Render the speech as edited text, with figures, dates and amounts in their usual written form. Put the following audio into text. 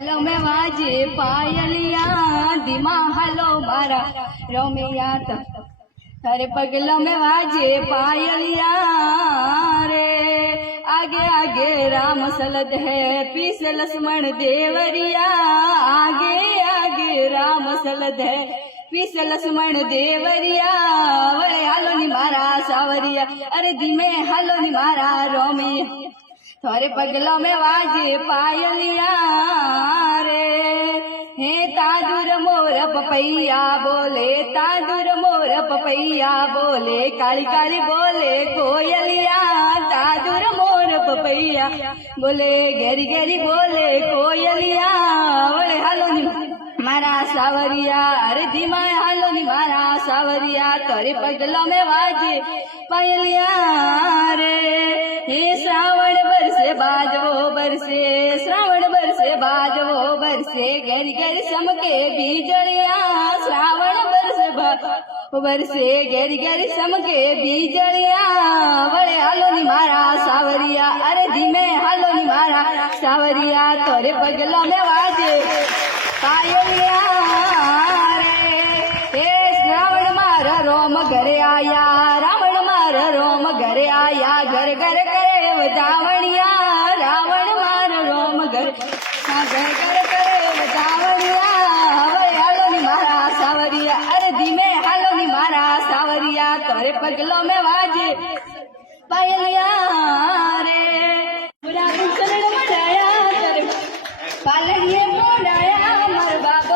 hello मैं वाजे पायलिया धीमा हलो मारा रोमिया थारे पगलों में वाजे पायलिया रे आगे आगे राम सलद है पीछे लक्ष्मण देवरिया आगे आगे राम सलद है पीछे लक्ष्मण देवरिया वळे हालो नी मारा सावरिया अरे धीमे हालो नी मारा रोमिया थारे पगलों में वाजे पायलिया रे हे तादुर मोर पपैया बोले तादुर मोर पपैया बोले काली काली बोले कोयलिया तादुर मोर पपैया बोले गरी गरी बोले कोयलिया वळे हालो नी मारा सावरिया अरे धीमा हालो नी मारा सावरिया तारे पगलों में वाजे पायलिया रे हे श्रावण बरसे बाजवो बरसे श्रावण बरसे बाजवो बरसे गरी गरी समके बीजलिया श्रावण बरसे गरी गरी समके बीजलिया वळे हालो नी मारा सावरिया अरे धीमे हालो नी मारा सावरिया तोरे पगलों में वाजे पायलिया रे हे श्रावण मारा रोम घरे आया रावण मारा रोम घरे आया घर घर करे वधावणिया रावण मार रोम घर घर घर करे वधावणिया वळे हालो नी मारा सावरिया अरे धीमे हालो नी मारा सावरिया तोरे पगलों में वाजे पायलिया रे बुरा चरण मढ़ाया तेरे पालड़िए मोड़ाया मर बाप